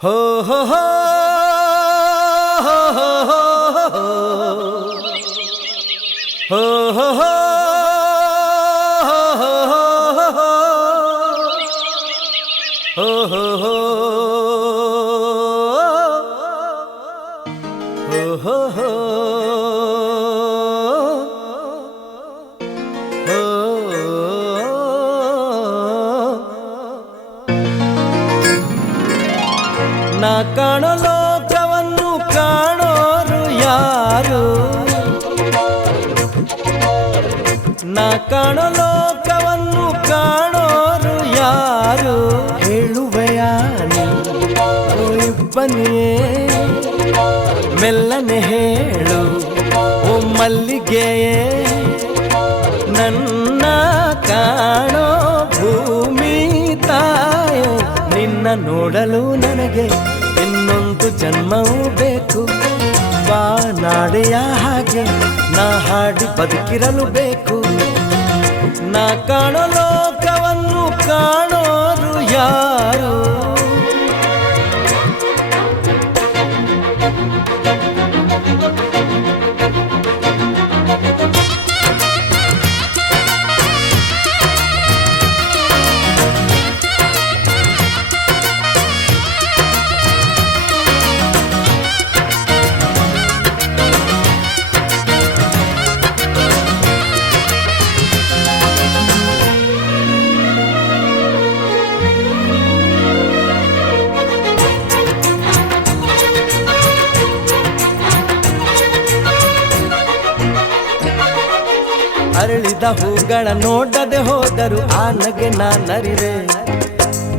हो हो हो हो हो हो हो हो हो ನಾ ಕಾಣೋ ಲೋಕವನ್ನು ಕಾಣೋರು ಯಾರು? ನಾ ಕಾಣೋ ಲೋಕವನ್ನು ಕಾಣೋರು ಯಾರು? ಹೇಳುವೆಯ ಇಬ್ಬನಿಯೇ ಮೆಲ್ಲನೆ ಹೇಳು ಓ ಮಲ್ಲಿಗೆಯೇ, ನನ್ನ ಕಾಣೋ ಭೂಮಿ ತಾಯೋ, ನಿನ್ನ ನೋಡಲು ನನಗೆ ಇನ್ನೊಂದು ಜನ್ಮವೂ ಬೇಕು. ಬಾ ನಾಡೆಯ ಹಾಗೆ ನಾ ಹಾಡಿ ಬದುಕಿರಲು ಬೇಕು. ನಾ ಕಾಣೋ ಲೋಕವನ್ನು ಕಾಣೋರು ಯಾರು? ಅರಳಿದ ಹೂಗಳ ನೋಡದೆ ಹೋದರು ಆ ನಗೆ ನಾನರಿವೆ.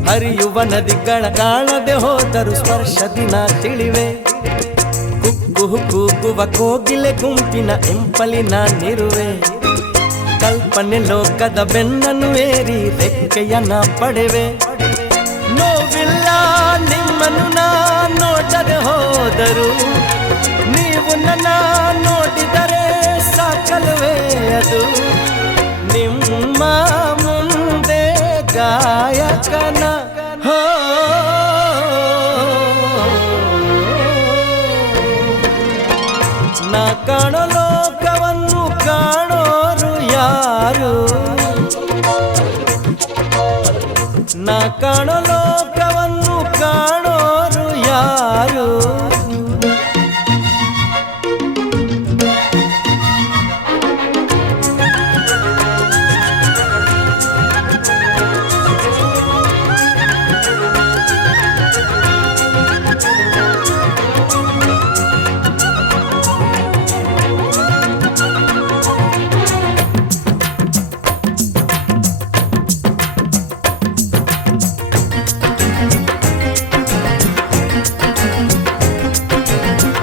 ಹರಿಯುವ ನದಿಗಳ ಕಾಣದೆ ಹೋದರು ಸ್ಪರ್ಶದಿ ನಾ ತಿಳಿವೆ. ಕುಕ್ಕು ಕೂಗುವ ಕೋಗಿಲೆ ಗುಂಪಿನ ಇಂಪಲಿ ನಾನಿರುವೆ. ಕಲ್ಪನೆ ಲೋಕದ ಬೆನ್ನನ್ನು ಏರಿ ರೆಕ್ಕೆಯ ನಾ ಪಡೆವೆ. ನೋವಿಲ್ಲ ನಿಮ್ಮನ್ನು ನಾ ನೋಡದೆ ಹೋದರು, ನೀವು ನನ್ನ ನೋಡಿದರೆ ಸಾಕಲ್ವೇ ಅದು. ನಿಮ್ಮ ಮುಂದೆ ಗಾಯಕನ ಹೋ, ನಾ ಕಾಣೋ ಲೋಕವನ್ನು ಕಾಣೋರು ಯಾರು? ನಾ ಕಾಣೋ ಲೋಕವನ್ನು ಕಾಣೋರು ಯಾರು?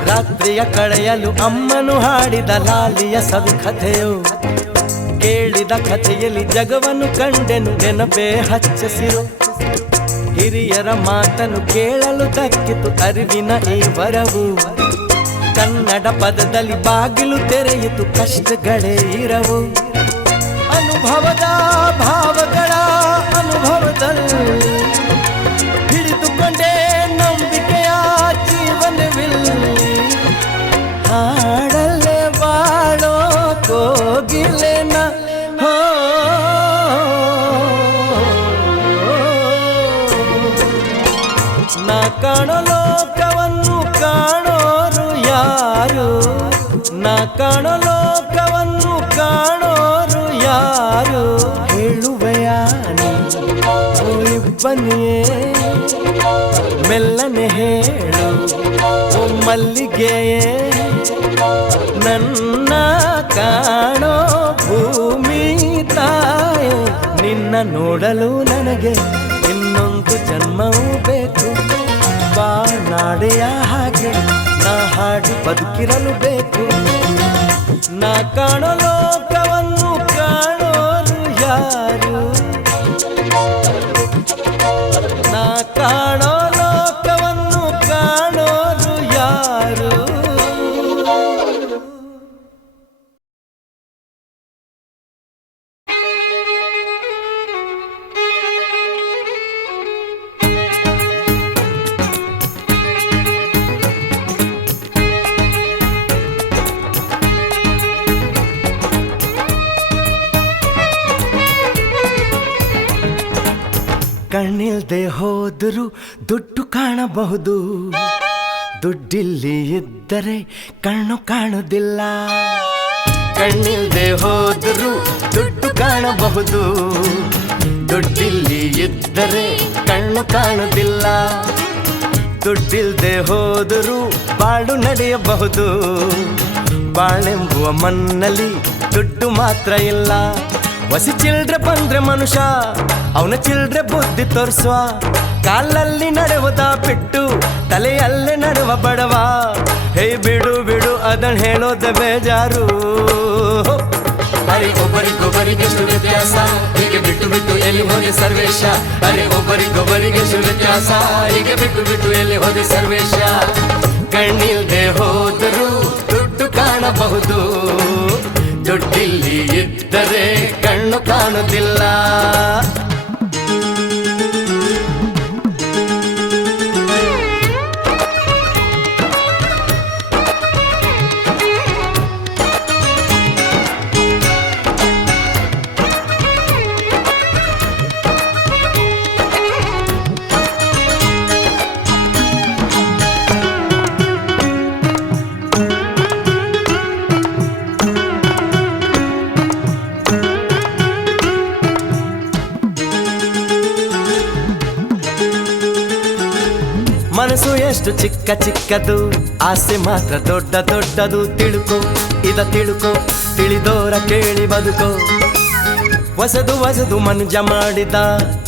ರಾತ್ರಿಯ ಕಳೆಯಲು ಅಮ್ಮನು ಹಾಡಿದ ಲಾಲಿಯ ಸವಿ ಕಥೆಯು, ಕೇಳಿದ ಕಥೆಯಲ್ಲಿ ಜಗವನ್ನು ಕಂಡೆನು ನೆನಪೇ ಹಚ್ಚಸಿರು. ಹಿರಿಯರ ಮಾತನ್ನು ಕೇಳಲು ದಕ್ಕಿತು ಅರಿವಿನ ಈ ವರವು. ಕನ್ನಡ ಪದದಲ್ಲಿ ಬಾಗಿಲು ತೆರೆಯಿತು ಕಷ್ಟಗಳೇ ಇರವು. ಅನುಭವದ ಭಾವಗಳ ಅನುಭವದಲ್ಲಿ ಹಿಡಿದುಕೊಂಡೇ ನಂಬಿಕೆಯ ಜೀವನವಿಲ್ಲಿ. ಹಾಡಲ್ಲೇ ಬಾಳೋ ಕೋಗಿಲೆನ ಹೋ, ನಾ ಕಾಣೋ ಲೋಕವನ್ನು ಕಾಣೋರು ಯಾರು? ನಾ ಕಾಣೋ ಲೋಕವನ್ನು ಕಾಣೋರು ಯಾರು? ಹೇಳುವೆಯ ಇಬ್ಬನಿಯೇ ಮೆಲ್ಲನೆ ಹೇಳು ಓ ಮಲ್ಲಿಗೆಯೇ, ನನ್ನ ಕಾಣೋ ಭೂಮಿ ತಾಯೋ, ನಿನ್ನ ನೋಡಲು ನನಗೆ ಇನ್ನೊಂದು ಜನ್ಮವೂ ಬೇಕು. ಬಾ ನಾಡೆಯ ಹಾಗೆ ನಾ ಹಾಡಿ ಬದುಕಿರಲು ಬೇಕು. ನಾ ಕಾಣೋ ಲೋಕವನ್ನು ಕಾಣೋರು ಯಾರು? ನಾ ಕಾಣೋ ಲೋಕವನ್ನು ಕಾಣೋರು ಯಾರು? ಕಣ್ಣಿಲ್ದೆ ಹೋದರೂ ದುಡ್ಡು ಕಾಣಬಹುದು, ದುಡ್ಡಿಲ್ಲಿ ಇದ್ದರೆ ಕಣ್ಣು ಕಾಣುವುದಿಲ್ಲ. ಕಣ್ಣಿಲ್ದೆ ಹೋದರೂ ದುಡ್ಡು ಕಾಣಬಹುದು, ದುಡ್ಡಿಲ್ಲಿ ಇದ್ದರೆ ಕಣ್ಣು ಕಾಣುವುದಿಲ್ಲ. ದುಡ್ಡಿಲ್ದೆ ಹೋದರೂ ಬಾಳು ನಡೆಯಬಹುದು, ಬಾಳೆಂಬುವ ಮಣ್ಣಲ್ಲಿ ದುಡ್ಡು ಮಾತ್ರ ಇಲ್ಲ. ಹೊಸಿ ಚಿಲ್ಡ್ರೆ ಬಂದ್ರೆ ಮನುಷ್ಯ ಅವನ ಚಿಲ್ಡ್ರೆ ಬುದ್ಧಿ ತೋರಿಸುವ, ಕಾಲಲ್ಲಿ ನಡೆಯುವುದ ಬಿಟ್ಟು ತಲೆಯಲ್ಲೇ ನಡುವ ಬಡವ. ಹೇ ಬಿಡು ಬಿಡು ಅದನ್ನ ಹೇಳೋದ ಬೇಜಾರು. ಅರೆ ಒಬ್ಬರಿಗೊಬ್ಬರಿಗೆಷ್ಟು ವ್ಯತ್ಯಾಸ, ಹೀಗೆ ಬಿಟ್ಟು ಬಿಟ್ಟು ಎಲ್ಲಿ ಹೋದೆ ಸರ್ವೇಶ. ಅರೆ ಒಬ್ಬರಿಗೊಬ್ಬರಿಗೆಷ್ಟು ವ್ಯತ್ಯಾಸ, ಹೀಗೆ ಬಿಟ್ಟು ಬಿಟ್ಟು ಎಲ್ಲಿ ಹೋದೆ ಸರ್ವೇಶ. ಕಣ್ಣಿಲ್ದೆ ಹೋದರೂ ದುಡ್ಡು ಕಾಣಬಹುದು, ದುಡ್ಡಿಲ್ಲಿ ಇದ್ದರೆ ಕಣ್ಣು ಕಾಣುವುದಿಲ್ಲ. ಮನಸ್ಸು ಎಷ್ಟು ಚಿಕ್ಕ ಚಿಕ್ಕದು, ಆಸೆ ಮಾತ್ರ ದೊಡ್ಡ ದೊಡ್ಡದು. ತಿಳ್ಕೊ ಇದ ತಿಳ್ಕೊ, ತಿಳಿದೋರ ಕೇಳಿ ಬದುಕೋ. ಹೊಸದು ಹೊಸದು ಮನುಜ ಮಾಡಿದ,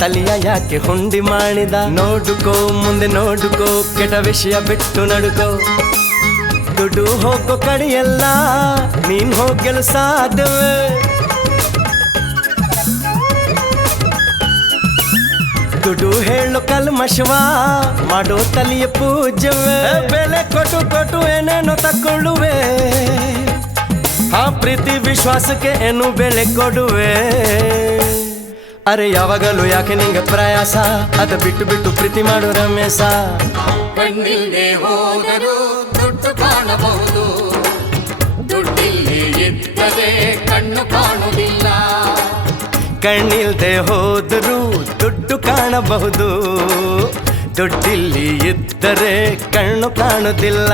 ತಲೆಯ ಯಾಕೆ ಹುಂಡಿ ಮಾಡಿದ. ನೋಡುಕೋ ಮುಂದೆ ನೋಡುಕೋ, ಕೆಟ್ಟ ವಿಷಯ ಬಿಟ್ಟು ನಡುಕೋ. ದುಡ್ಡು ಹೋಗೋ ಕಡೆಯೆಲ್ಲ ನೀನ್ ಹೋಗಲು ಸಾಧ್ಯವೇ. ದುಡ್ಡು ಹೇಳು ಕಲ್ಮಶವ ಮಾಡೋ ತಲೆಯ ಪೂಜವೇ. ಬೆಲೆ ಕೊಟ್ಟು ಕೊಟ್ಟು ಏನೇನೋ ತಕೊಳ್ಳುವೆ, ಆ ಪ್ರೀತಿ ವಿಶ್ವಾಸಕ್ಕೆ ಏನು ಬೆಲೆ ಕೊಡುವೆ. ಅರೆ ಯಾವಾಗಲೂ ಯಾಕೆ ನಿಂಗೆ ಪ್ರಯಾಸ, ಅದ ಬಿಟ್ಟು ಬಿಟ್ಟು ಪ್ರೀತಿ ಮಾಡು ರಮೇಶ. ಕಣ್ಣಿಲ್ದೆ ಹೋದರೂ ದುಡ್ಡು ಕಾಣಬಹುದು, ದುಡ್ಡಿಲ್ಲಿ ಇದ್ದರೆ ಕಣ್ಣು ಕಾಣುವುದಿಲ್ಲ. ಕಣ್ಣಿಲ್ದೆ ಹೋದರೂ ದುಡ್ಡು ಕಾಣಬಹುದು, ದುಡ್ಡಿಲ್ಲಿ ಇದ್ದರೆ ಕಣ್ಣು ಕಾಣುವುದಿಲ್ಲ.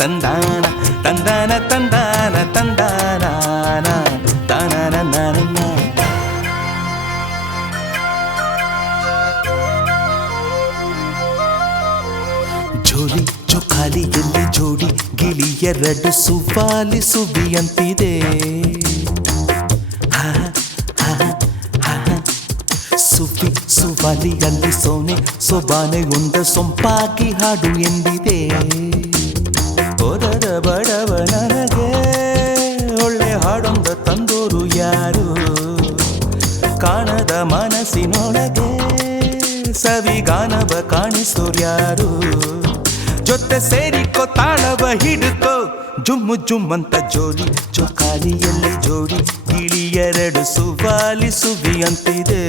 ತಂದಾನ ತಂದಾನ ತಂದಾನ ತಂದಾನ ತಾನ ಜೋಲಿ ಜೋಕಾಲಿಯಲ್ಲಿ ಜೋಡಿ ಗಿಳಿ ಎರಡು ಸುವಾಲಿ ಸುವಿಯಂತಿದೆ. ಸುವಿ ಸುವಾಲಿಯಲ್ಲಿ ಸೋನೆ ಸೊಬಾನೆ ಉಂಡ ಸೊಂಪಾಗಿ ಹಾಡು ಎಂದಿದೆ. ಹೋದರ ಬಡವ ನನಗೆ ಒಳ್ಳೆ ಹಾಡೊಂದ ತಂದೋರು ಯಾರು, ಕಾಣದ ಮನಸ್ಸಿನೊಳಗೆ ಸವಿಗಾನವ ಕಾಣಿಸೋರ್ಯಾರು. ಜೊತೆ ಸೇರಿಕೋ ತಾಳವ ಹಿಡ್ಕೋ ಜುಮ್ಮು ಜುಮ್ಮಂತ ಜೋಲಿ ಜೋಕಾಲಿಯಲ್ಲಿ ಜೋಡಿ ಗಿಳಿ ಎರಡು ಸುವಾಲಿ ಸುವಿಯಂತಿದೆ.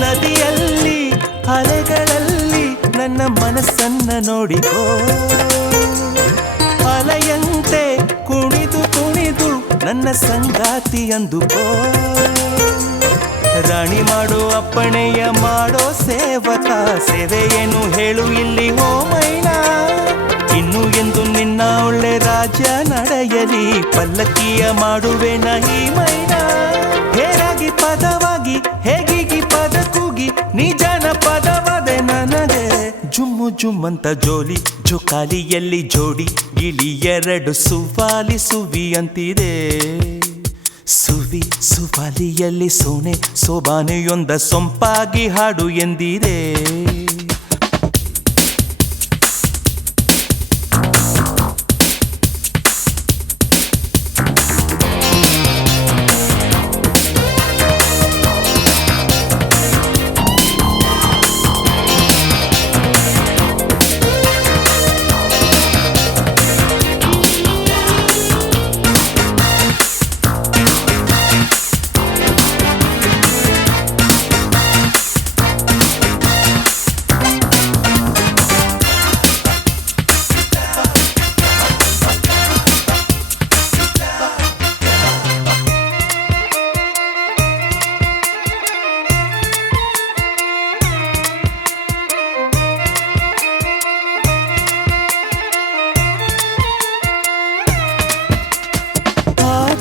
ನದಿಯಲ್ಲಿ ಅಲೆಗಳಲ್ಲಿ ನನ್ನ ಮನಸ್ಸನ್ನ ನೋಡಿಕೋ, ಅಲೆಯಂತೆ ಕುಣಿದು ಕುಣಿದು ನನ್ನ ಸಂಗಾತಿ ಅಂದುಕೋ. ರಾಣಿ ಮಾಡೋ ಅಪ್ಪಣೆಯ ಮಾಡೋ ಸೇವಕ, ಸೇವೆಯೇನು ಹೇಳು ಇಲ್ಲಿ ಓ ಮೈನಾ. ಇನ್ನು ಎಂದು ನಿನ್ನ ಒಳ್ಳೆ ರಾಜ್ಯ ನಡೆಯಲಿ, ಪಲ್ಲಕ್ಕಿಯ ಮಾಡುವೆನ ಈ ಮೈನಾ. ಹೇರಾಗಿ ಪದವಾಗಿ ಹೇಗಿಗಿ ಪದ ಕೂಗಿ ನಿಜನ ಪದವದೆ ನನಗೆ. ಜುಮ್ಮು ಜುಮ್ಮಂತ ಜೋಲಿ ಜೋಕಾಲಿಯಲ್ಲಿ ಜೋಡಿ ಗಿಳಿ ಎರಡು ಸುವಾಲಿ ಸುವಿಯಂತಿದೆ. ಸುವಿ ಸುವಾಲಿಯಲ್ಲಿ ಸೋನೆ ಸೋಬಾನೆಯೊಂದ ಸೊಂಪಾಗಿ ಹಾಡು ಎಂದಿದೆ.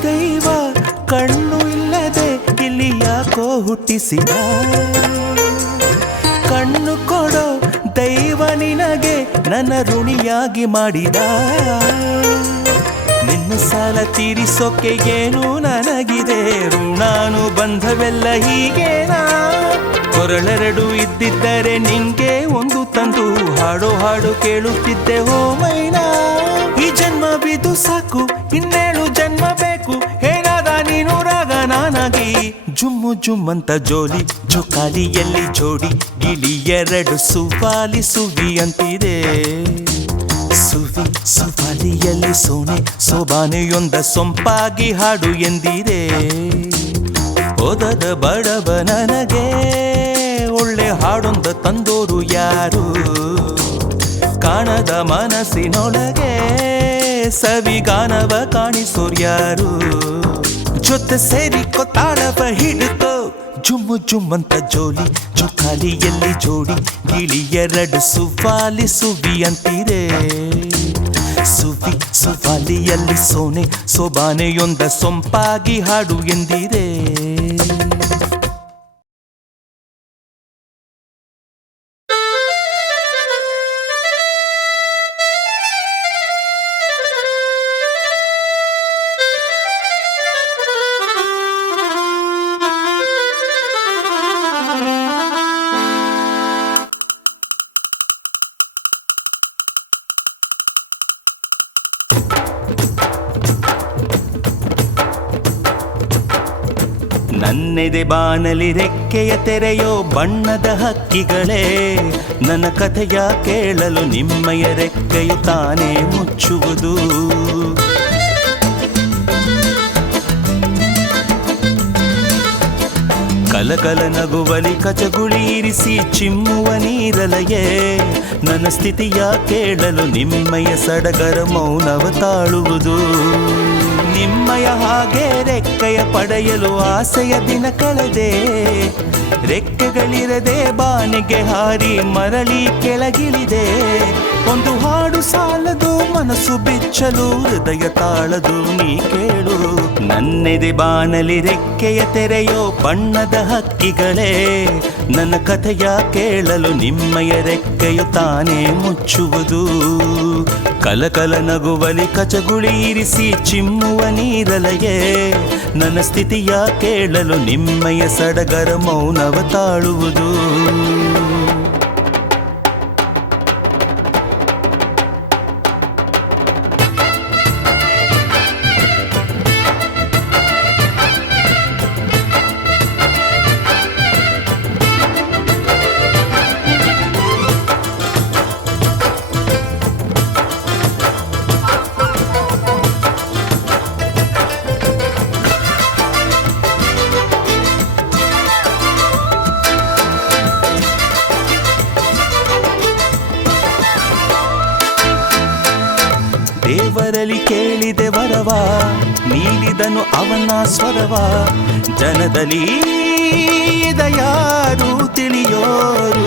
ದೈವ ಕಣ್ಣು ಇಲ್ಲದೆ ಇಲ್ಲಿ ಯಾಕೋ ಹುಟ್ಟಿಸಿದ, ಕಣ್ಣು ಕೊಡೋ ದೈವ ನಿನಗೆ ನನ್ನ ಋಣಿಯಾಗಿ ಮಾಡಿದ. ನಿನ್ನ ಸಾಲ ತೀರಿಸೋಕೆ ಏನು ನನಗಿದೆ, ಋಣಾನುಬಂಧವೆಲ್ಲ ಹೀಗೇನಾ. ಕೊರಳೆರಡು ಇದ್ದಿದ್ದರೆ ನಿಂಗೆ ಒಂದು ತಂದು ಹಾಡೋ ಹಾಡು ಕೇಳುತ್ತಿದ್ದೆ ಓ ಮೈನಾ. ಈ ಜನ್ಮವಿದು ಸಾಕು ಇನ್ನೇಳು ಜನ್ಮ ಬೇಕು, ಹೇಗಾದ ನೀನು ರಾಗ ನಾನಾಗಿ. ಜುಮ್ಮು ಜುಮ್ಮಂತ ಜೋಲಿ ಜೋಕಾಲಿಯಲ್ಲಿ ಜೋಡಿ ಗಿಳಿ ಎರಡು ಸುವಾಲಿ ಸುವಿಯಂತಿದೆ. ಸುವಿ ಸುವಾಲಿಯಲ್ಲಿ ಸೋನೆ ಸೋಬಾನೆಯೊಂದ ಸೊಂಪಾಗಿ ಹಾಡು ಎಂದಿದೆ. ಓದದ ಬಡವ ನನಗೆ ಒಳ್ಳೆ ಹಾಡೊಂದ ತಂದೋರು ಯಾರು, ಕಾಣದ ಮನಸ್ಸಿನೊಳಗೆ ಸವಿಗಾನವ ಕಾಣಿಸೋರ್ಯಾರು. ಜೊತೆ ಸೇರಿಕೋ ತಾಳವ ಹಿಡ್ಕೋ ಜುಮ್ಮು ಜುಮ್ಮಂತ ಜೋಲಿ ಜೋಕಾಲಿಯಲ್ಲಿ ಜೋಡಿ ಗಿಳಿ ಎರಡು ಸುವಾಲಿ ಸುವಿಯಂತಿದೆ. ಸುವಿ ಸುವಾಲಿಯಲ್ಲಿ ಸೋನೆ ಸೋಬಾನೆಯೊಂದ ಸೊಂಪಾಗಿ ಹಾಡು ಎಂದಿದೆ. ನನ್ನೆದೆ ಬಾನಲಿ ರೆಕ್ಕೆಯ ತೆರೆಯೋ ಬಣ್ಣದ ಹಕ್ಕಿಗಳೇ, ನನ್ನ ಕಥೆಯ ಕೇಳಲು ನಿಮ್ಮಯ ರೆಕ್ಕೆಯು ತಾನೇ ಮುಚ್ಚುವುದು. ಕಲಕಲ ನಗುವಲಿ ಕಚಗುಳಿ ಇರಿಸಿ ಚಿಮ್ಮುವ ನೀರಲಯೇ ನನ್ನ ಸ್ಥಿತಿಯ ಕೇಳಲು ನಿಮ್ಮಯ ಸಡಗರ ಮೌನವ ತಾಳುವುದು. ನಿಮ್ಮಯ ಹಾಗೆ ರೆಕ್ಕೆಯ ಪಡೆಯಲು ಆಸೆಯ ದಿನ ಕಳೆದೆ. ರೆಕ್ಕೆಗಳಿರದೆ ಬಾನಿಗೆ ಹಾರಿ ಮರಳಿ ಕೆಳಗಿಳಿದೆ. ಒಂದು ಹಾಡು ಸಾಲದು ಮನಸ್ಸು ಬಿಚ್ಚಲು ಹೃದಯ ತಾಳದು ನೀ ಕೇಳು. ನನ್ನೆದೆ ಬಾನಲಿ ರೆಕ್ಕೆಯ ತೆರೆಯೋ ಬಣ್ಣದ ಹಕ್ಕಿಗಳೇ ನನ್ನ ಕಥೆಯ ಕೇಳಲು ನಿಮ್ಮಯ ರೆಕ್ಕೆಯು ತಾನೇ ಮುಚ್ಚುವುದು. ಕಲಕಲ ನಗುವಲಿ ಕಚಗುಳಿ ಇರಿಸಿ ಚಿಮ್ಮುವ ನೀರಲಯೇ ನನ್ನ ಸ್ಥಿತಿಯ ಕೇಳಲು ನಿಮ್ಮಯ ಸಡಗರ ಮೌನವ ತಾಳುವುದು. ದೇವರಲ್ಲಿ ಕೇಳಿದೆ ವರವ, ನೀಡಿದನು ಅವನ ಸ್ವರವ. ಜನದಲ್ಲಿ ಯಾರು ತಿಳಿಯೋರು?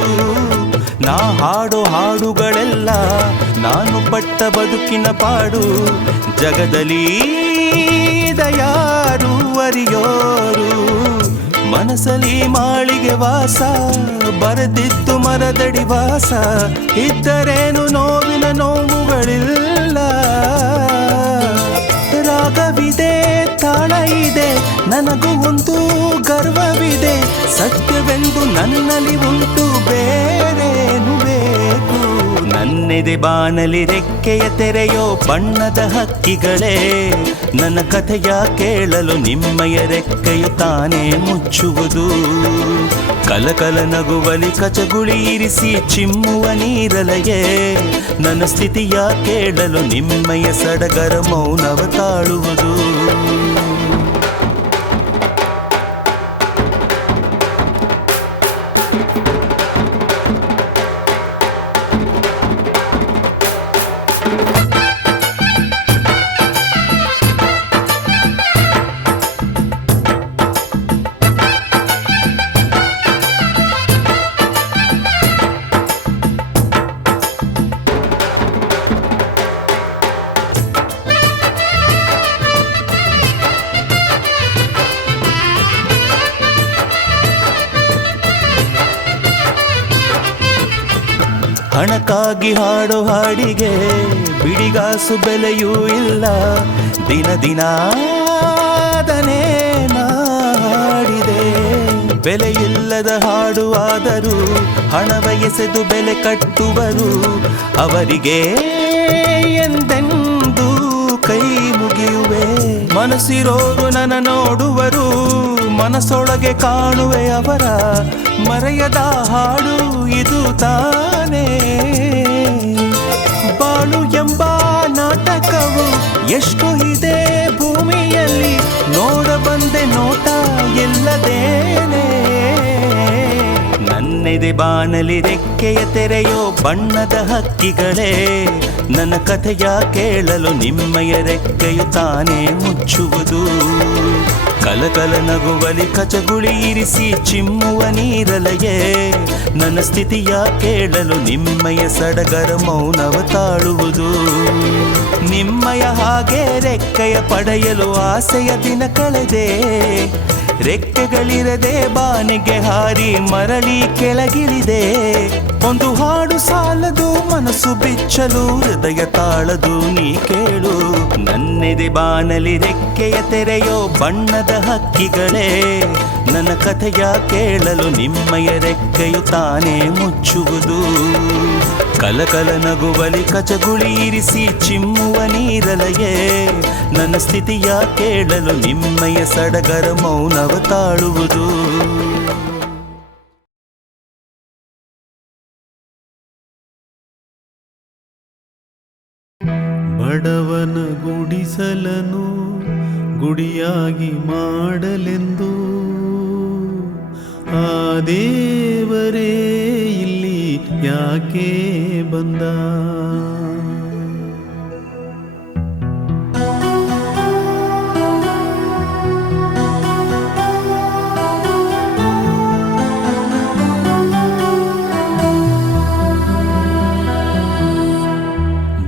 ನಾ ಹಾಡೋ ಹಾಡುಗಳೆಲ್ಲ ನಾನು ಪಟ್ಟ ಬದುಕಿನ ಪಾಡು. ಜಗದಲ್ಲಿ ಯಾರು ಅರಿಯೋರು? ಮನಸಲಿ ಮಾಳಿಗೆ ವಾಸ, ಬರೆದಿದ್ದು ಮರದಡಿ ವಾಸ. ಇದ್ದರೇನು ನೋವಿನ ನೋವುಗಳಿಲ್ಲ. ರಾಗವಿದೆ, ತಾಳ ಇದೆ, ನನಗೂ ಒಂದು ಗರ್ವವಿದೆ. ಸತ್ಯವೆಂದು ನನ್ನಲ್ಲಿ ಉಂಟು, ಬೇರೇನು ಬೇಕು? ನನ್ನೆದೆ ಬಾನಲಿ ರೆಕ್ಕೆಯ ತೆರೆಯೋ ಬಣ್ಣದ ಹಕ್ಕಿಗಳೇ ನನ್ನ ಕಥೆಯ ಕೇಳಲು ನಿಮ್ಮಯ ರೆಕ್ಕೆಯು ತಾನೇ ಮುಚ್ಚುವುದು. ಕಲಕಲ ನಗುವಲಿ ಕಚಗುಳಿ ಇರಿಸಿ ಚಿಮ್ಮುವ ನೀರಲಯೇ ನನ್ನ ಸ್ಥಿತಿಯ ಕೇಳಲು ನಿಮ್ಮಯ ಸಡಗರ ಮೌನವ ತಾಳುವುದು. ಹಣಕ್ಕಾಗಿ ಹಾಡೋ ಹಾಡಿಗೆ ಬಿಡಿಗಾಸು ಬೆಲೆಯೂ ಇಲ್ಲ. ದಿನ ದಿನಾದನೇ ಹಾಡಿದೆ. ಬೆಲೆಯಿಲ್ಲದ ಹಾಡು ಆದರೂ ಹಣವ ಎಸೆದು ಬೆಲೆ ಕಟ್ಟುವರು. ಅವರಿಗೆ ಎಂದೆಂದೂ ಕೈ ಮುಗಿಯುವೆ. ಮನಸ್ಸಿರೋರು ನನ್ನ ನೋಡುವರು, ಮನಸ್ಸೊಳಗೆ ಕಾಣುವೆ ಅವರ. ಮರೆಯದ ಹಾಡು ಇದು ತಾನೇ. ಬಾಳು ಎಂಬ ನಾಟಕವು ಎಷ್ಟು ಇದೆ ಭೂಮಿಯಲ್ಲಿ, ನೋಡಬಂದೆ ನೋಟ ಎಲ್ಲದೇನೆ. ನನ್ನೆದೆ ಬಾನಲಿ ರೆಕ್ಕೆಯ ತೆರೆಯೋ ಬಣ್ಣದ ಹಕ್ಕಿಗಳೇ ನನ್ನ ಕಥೆಯ ಕೇಳಲು ನಿಮ್ಮಯ ರೆಕ್ಕೆಯು ತಾನೇ ಮುಚ್ಚುವುದು. ಕಲಕಲ ನಗುವಲಿ ಕಚಗುಳಿ ಇರಿಸಿ ಚಿಮ್ಮುವ ನೀರಲಯೇ ನನ್ನ ಸ್ಥಿತಿಯ ಕೇಳಲು ನಿಮ್ಮಯ ಸಡಗರ ಮೌನವ ತಾಳುವುದು. ನಿಮ್ಮಯ ಹಾಗೆ ರೆಕ್ಕೆಯ ಪಡೆಯಲು ಆಸೆಯ ದಿನ ಕಳೆದೆ. ರೆಕ್ಕೆಗಳಿರದೆ ಬಾನಿಗೆ ಹಾರಿ ಮರಳಿ ಕೆಳಗಿಳಿದೆ. ಒಂದು ಹಾಡು ಸಾಲದು ಮನಸ್ಸು ಬಿಚ್ಚಲು ಹೃದಯ ತಾಳದು ನೀ ಕೇಳು. ನನ್ನೆದೆ ಬಾನಲಿ ರೆಕ್ಕೆಯ ತೆರೆಯೋ ಬಣ್ಣದ ಹಕ್ಕಿಗಳೇ ನನ್ನ ಕಥೆಯ ಕೇಳಲು ನಿಮ್ಮಯ ರೆಕ್ಕೆಯು ತಾನೇ ಮುಚ್ಚುವುದು. ಕಲಕಲ ನಗುವಲಿ ಕಚಗುಳಿ ಇರಿಸಿ ಚಿಮ್ಮುವ ನೀರಲಯೇ ನನ್ನ ಸ್ಥಿತಿಯ ಕೇಳಲು ನಿಮ್ಮಯ ಸಡಗರ ಮೌನವ ತಾಳುವುದು. ಬಡವನ ಗುಡಿಸಲನು ಗುಡಿಯಾಗಿ ಮಾಡಲೆಂದು ಆ ದೇವರೇ ಇಲ್ಲಿ ಯಾಕೆ ಬಂದ?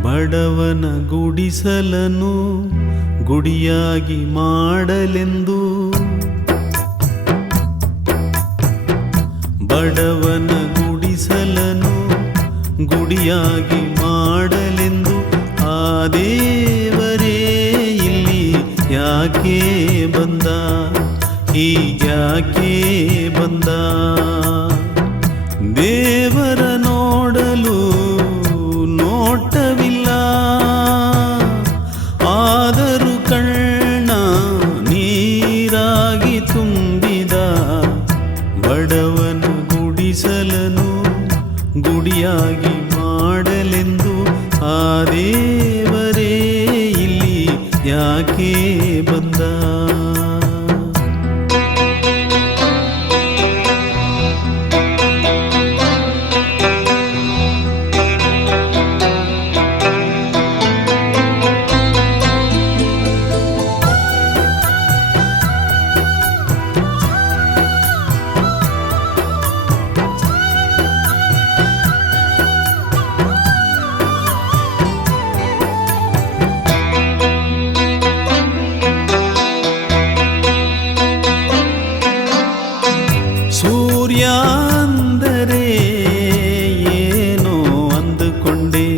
ಬಡವನ ಗುಡಿಸಲನು ಗುಡಿಯಾಗಿ ಮಾಡಲೆಂದು, ಬಡವನ ಗುಡಿಸಲನು ಗುಡಿಯಾಗಿ ಮಾಡಲೆಂದು ಆ ದೇವರೇ ಇಲ್ಲಿ ಯಾಕೆ ಬಂದ? ಹೀಗ್ಯಾಕೆ ಬಂದ? ದೇವರ ನೋಡಲು ನೋಟವಿಲ್ಲ, ಆದರೂ ಕಣ್ಣ ನೀರಾಗಿ ತುಂಬಿದ ಬಡವನ ಗುಡಿಸಲನು ಗುಡಿಯಾಗಿ ಮಾಡಲೆಂದು ಆ ದೇವರೇ ಇಲ್ಲಿ ಯಾಕೆ ಬಂದ? ಸೂರ್ಯ ಅಂದರೆ ಏನೋ ಅಂದುಕೊಂಡೆ,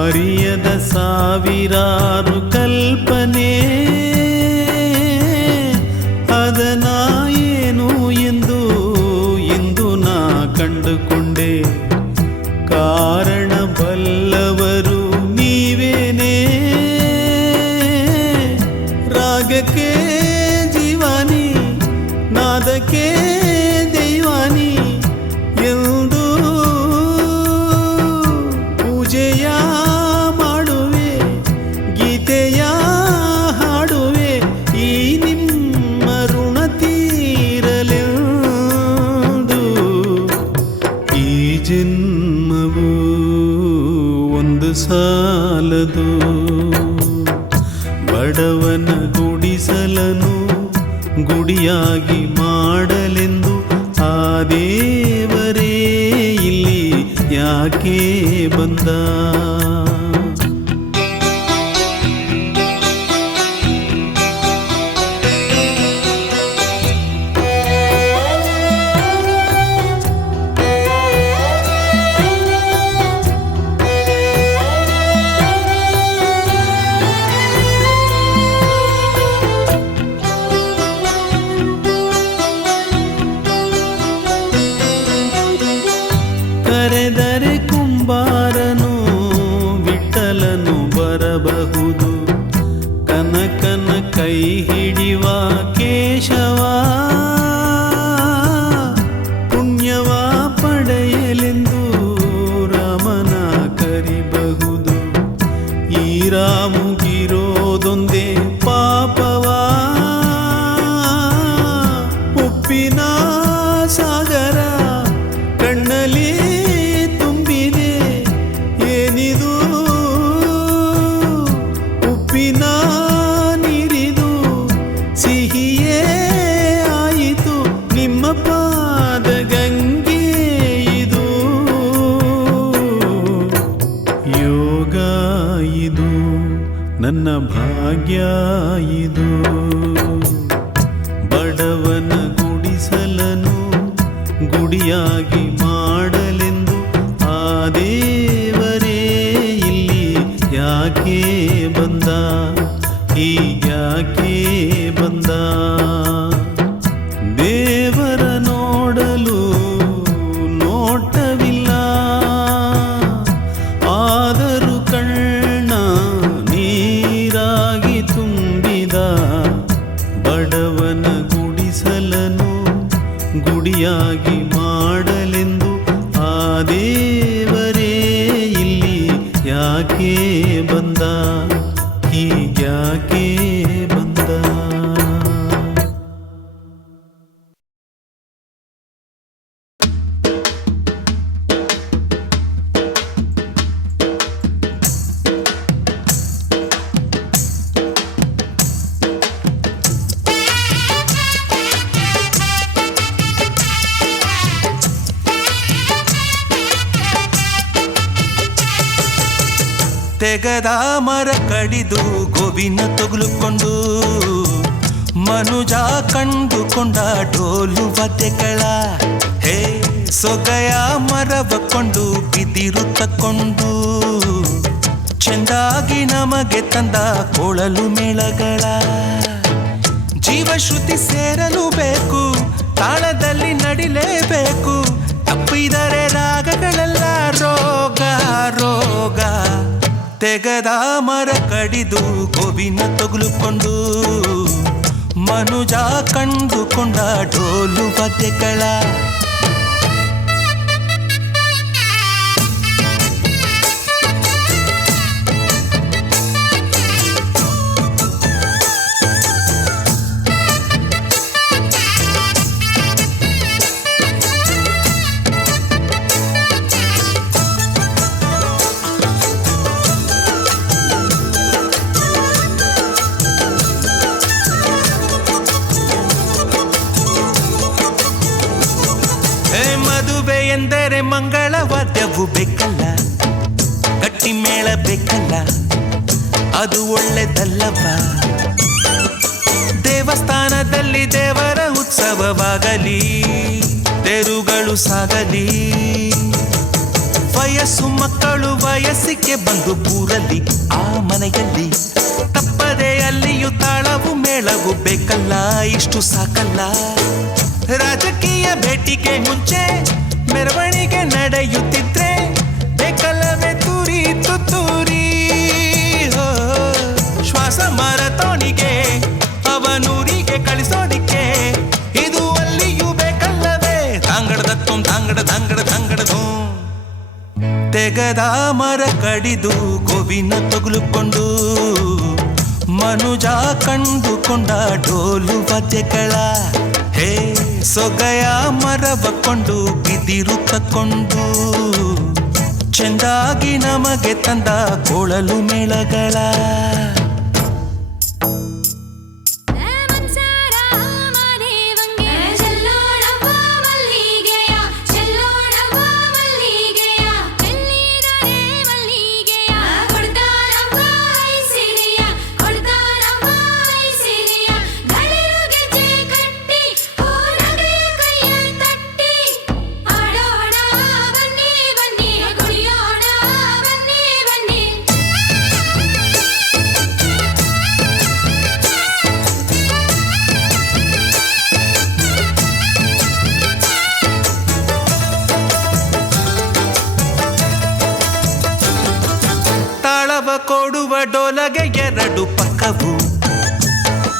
ಅರಿಯದ ಸಾವಿರಾರು ಕಲ್ಪನೆ, ಅದನ ಏನು ಎಂದು ಇಂದು ನಾ ಕಂಡುಕೊಂಡೆ. ಕಾರಣ ಬಲ್ಲವರು ನೀವೇನೇ, ರಾಗಕ್ಕೆ ಜೀವಾನಿ ನಾದಕ್ಕೆ ದೈವಾನಿ ಎಂದು ಪೂಜೆಯ ಮಾಡುವೆ, ಗೀತೆಯ ಹಾಡುವೆ, ಈ ನಿಮ್ಮ ಋಣ ತೀರಲೆಂದು. ಈ ಜನ್ಮವು ಒಂದು ಸಾಲದು, ಬಡವನ ಗುಡಿಸಲನು ಗುಡಿಯಾಗಿ ಮಾಡಲೆಂದು ಆ ದೇವರೇ ಇಲ್ಲಿ ಯಾಕೆ ಬಂದ? ಕರೆದರೆ ಕುಂಬಾರನು ವಿಠಲನು ಬರಬಹುದು, ಕನಕನ ಕೈ ಹಿಡಿವ ಕೇಶವ ಪುಣ್ಯವ ಪಡೆಯಲೆಂದು ರಾಮನ ಕರಿಬಹುದು. ಈ ರಾಮುಗಿರೋದೊಂದೇ ಪಾಪವ, ಉಪ್ಪಿನ ಸಾಗರ ಕಣ್ಣಲ್ಲಿ ತುಂಬಿದೆ, ಏನಿದು ಉಪ್ಪಿನ ನೀರಿದು ಸಿಹಿಯೇ ಆಯಿತು, ನಿಮ್ಮ ಪಾದ ಗಂಗೆ ಇದು. ಯೋಗ ಇದು ನನ್ನ ಭಾಗ್ಯ ಇದು, ಬಡವನ ಗುಡಿಸಲನು ಗುಡಿಯಾಗಿ ಮಾಡಲೆಂದು ಆ ದೇವರೇ ಇಲ್ಲಿ ಯಾಕೆ ಬಂದ? ಹೀಗ್ಯಾಕೆ ಬಂದ? ದೇವರ ನೋಡಲು ನೋಟವಿಲ್ಲ, ಆದರೂ ಕಣ್ಣ ನೀರಾಗಿ ತುಂಬಿದ ಬಡವನ ಗುಡಿಸಲನು ಗುಡಿಯಾಗಿ ಮಾಡಲೆಂದು ಆ ದೇವರೇ ಇಲ್ಲಿ ಯಾಕೆ ಬಂದ? ಹೀಗ್ಯಾಕೆ ಬಂದ? ತೆಗದ ಮರ ಕಡಿದು ಗೋವಿನ ತೊಗಲುಕೊಂಡು ಮನುಜ ಕಂಡುಕೊಂಡ ಡೋಲು ವಾದ್ಯಗಳ ಹೇ ಸೊಗಯ ಮರವ ಕೊಂಡು ಬಿದಿರು ತಕ್ಕೊಂಡು ಚೆಂದಾಗಿ ನಮಗೆ ತಂದ ಕೊಳಲು ಮೇಳಗಳ ಜೀವಶ್ರುತಿ ಸೇರಲು ಬೇಕು ತಾಳದಲ್ಲಿ ನಡಿಲೇಬೇಕು ತಪ್ಪಿದರೆ ರಾಗಗಳೆಲ್ಲ ರೋಗ ರೋಗ ತೆಗದ ಮರ ಕಡಿದು ಗೋವಿನ ತೊಗಲುಕೊಂಡು ಮನುಜ ಕಂಡುಕೊಂಡ ಡೋಲು ವಾದ್ಯಗಳ ಮದುವೆ ಎಂದರೆ ಮಂಗಳ ವಾದ್ಯವು ಬೇಕಲ್ಲ ಗಟ್ಟಿ ಮೇಳ ಬೇಕಲ್ಲ ಅದು ಒಳ್ಳೆದಲ್ಲವ ದೇವಸ್ಥಾನದಲ್ಲಿ ದೇವರ ಉತ್ಸವವಾಗಲಿ ತೆರುಗಳು ಸಾಗಲಿ ವಯಸ್ಸು ಮಕ್ಕಳು ವಯಸ್ಸಿಗೆ ಬಂದು ಬೂರಲಿ ಆ ಮನೆಯಲ್ಲಿ ತಪ್ಪದೆ ಅಲ್ಲಿಯೂ ತಾಳವು ಮೇಳವು ಬೇಕಲ್ಲ ಇಷ್ಟು ಸಾಕಲ್ಲ ರಾಜಕೀಯ ಭೇಟಿಗೆ ಮುಂಚೆ ಮೆರವಣಿಗೆ ನಡೆಯುತ್ತಿದ್ರೆ ಬೇಕಲ್ಲವೇ ತೂರಿ ತುತ್ತೂರಿ ಶ್ವಾಸ ಮಾರತೋಣಿಗೆ ಅವನೂರಿಗೆ ಕಳಿಸೋದಿಕ್ಕೆ ಇದು ಅಲ್ಲಿಯೂ ಬೇಕಲ್ಲವೇ ತಾಂಗಡದತ್ತೊಂ ತಾಂಗಡದು ತೆಗದ ಮರ ಕಡಿದು ಗೋವಿನ ತೊಗಲುಕೊಂಡು ಮನುಜ ಕಂಡುಕೊಂಡ ಡೋಲು ವಾದ್ಯಗಳ ಹೇ ಸೊಗಯ ಮರವ ಕೊಂಡು ಬಿದಿರು ತಕ್ಕೊಂಡು ಚೆಂದಾಗಿ ನಮಗೆ ತಂದ ಕೊಳಲು ಮೇಳಗಳ ಕೊಡುವ ಡೋಲಗೆ ಎರಡು ಪಕ್ಕವು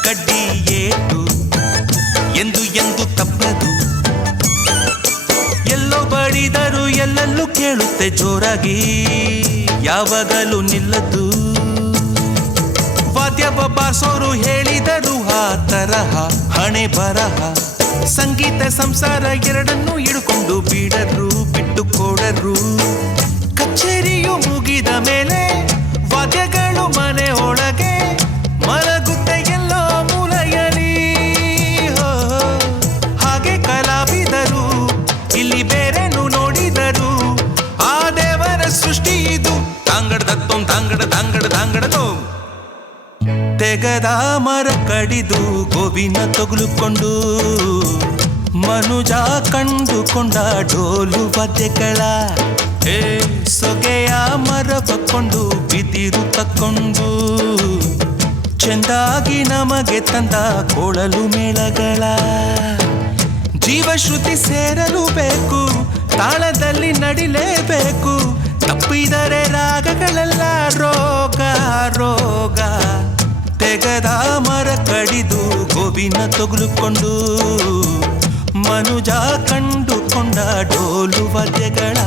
ಕಡ್ಡಿ ಏಟು ಎಂದು ಎಂದು ತಪ್ಪದು ಎಲ್ಲೋ ಬಡಿದರು ಎಲ್ಲೆಲ್ಲೂ ಕೇಳುತ್ತೆ ಜೋರಾಗಿ ಯಾವಾಗಲೂ ನಿಲ್ಲದು ವಾದ್ಯ ಬಾರ್ಸೋರು ಹೇಳಿದರು ಆ ತರಹ ಹಣೆ ಬರಹ ಸಂಗೀತ ಸಂಸಾರ ಎರಡನ್ನೂ ಹಿಡ್ಕೊಂಡು ಬೀಡರು ಬಿಟ್ಟು ಕೊಡರು ಕಚೇರಿಯು ಮುಗಿದ ಮೇಲೆ ವಾದ್ಯಗಳು ಮನೆ ಒಳಗೆ ಮಲಗುತ್ತೆ ಎಲ್ಲೋ ಮೂಲೆಯಲ್ಲಿ ಹಾಗೆ ಕಲಾವಿದರು ಇಲ್ಲಿ ಬೇರೆನು ನೋಡಿದರು ಆ ದೇವರ ಸೃಷ್ಟಿ ಇದು ತಾಂಗಡದತ್ತೊಂ ತಾಂಗಡದು ತೆಗದ ಮರ ಕಡಿದು ಗೋವಿನ ತೊಗಲುಕೊಂಡು ಮನುಜ ಕಂಡುಕೊಂಡ ಡೋಲು ವಾದ್ಯಗಳ ಹೇ ಸೊಗೆಯ ಮರವ ಕೊಂಡು ಬಿದಿರು ತಕ್ಕೊಂಡು ಚೆಂದಾಗಿ ನಮಗೆ ತಂದ ಕೊಳಲು ಮೇಳಗಳ ಜೀವಶ್ರುತಿ ಸೇರಲು ಬೇಕು ತಾಳದಲ್ಲಿ ನಡಿಲೇಬೇಕು ತಪ್ಪಿದರೆ ರಾಗಗಳೆಲ್ಲ ರೋಗ ರೋಗ ತೆಗದ ಮರ ಕಡಿದು ಗೋವಿನ ತೊಗಲುಕೊಂಡು ಮನುಜ ಕಂಡುಕೊಂಡ ಡೋಲು ವಾದ್ಯಗಳ